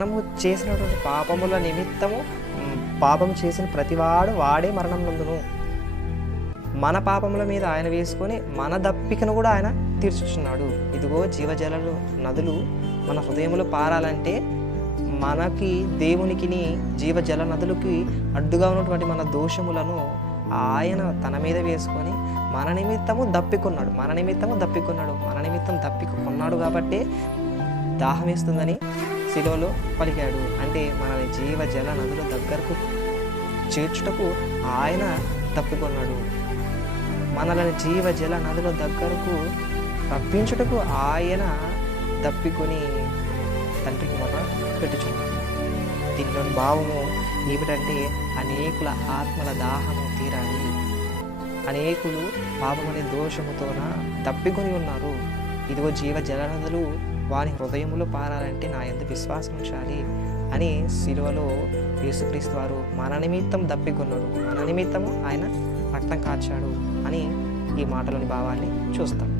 మనము చేసినటువంటి పాపముల నిమిత్తము పాపం చేసిన ప్రతివాడు వాడే మరణం నందును. మన పాపముల మీద ఆయన వేసుకొని మన దప్పికను కూడా ఆయన తీర్చుచున్నాడు. ఇదిగో జీవజలలు నదులు మన హృదయంలో పారాలంటే మనకి దేవునికిని జీవజల నదులకి అడ్డుగా ఉన్నటువంటి మన దోషములను ఆయన తన మీద వేసుకొని మన నిమిత్తము దప్పికొన్నాడు. మన నిమిత్తము దప్పికొన్నాడు. మన నిమిత్తం దప్పికొన్నాడు కాబట్టి దాహం వేస్తుందని శిలువలో పలికాడు. అంటే మనల్ని జీవ జల నదుల దగ్గరకు చేర్చుటకు ఆయన తప్పుకున్నాడు. మనల్ని జీవ జల నదుల దగ్గరకు రప్పించుటకు ఆయన తప్పికొని తండ్రికి మొర పెట్టుచున్నాడు. దీనిలోని భావము ఏమిటంటే అనేకుల ఆత్మల దాహము తీరాలి. అనేకులు పాపమనే దోషముతోన తప్పికొని ఉన్నారు. ఇదిగో జీవ జలనదులు వారి హృదయంలో పారాలంటే నా ఎంత విశ్వాసం ఉంచాలి అని శిలువలో యేసుక్రీస్తు వారు మన నిమిత్తం దప్పికొన్నాడు మన నిమిత్తము ఆయన రక్తం కాచాడు అని ఈ మాటలోని భావాన్ని చూస్తాం.